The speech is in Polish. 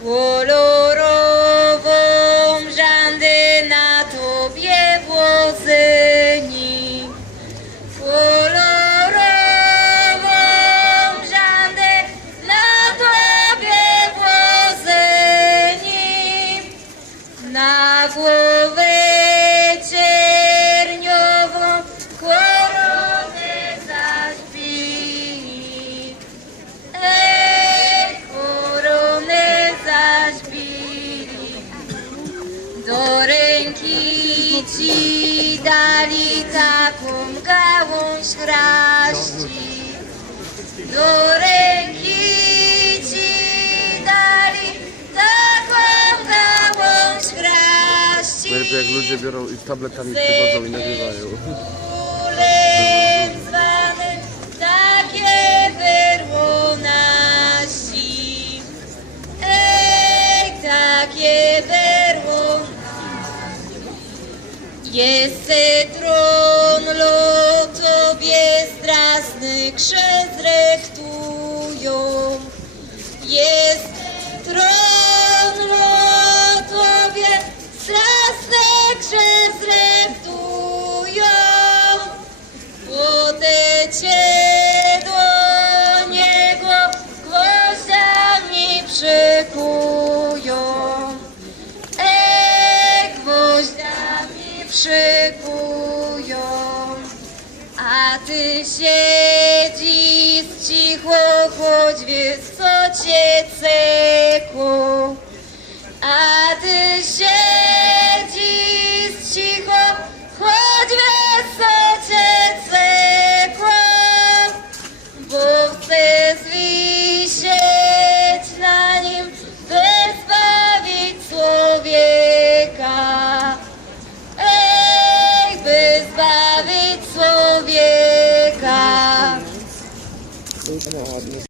Whoa. Do ręki ci dali taką gałąź chraści. Do ręki ci dali taką gałąź chraści. Najlepiej jak ludzie biorą i tabletami przychodzą i nagrywają. jest tron lotowie strasny krzes przykują. A ty siedzisz cicho, choć wiesz co cię open it up.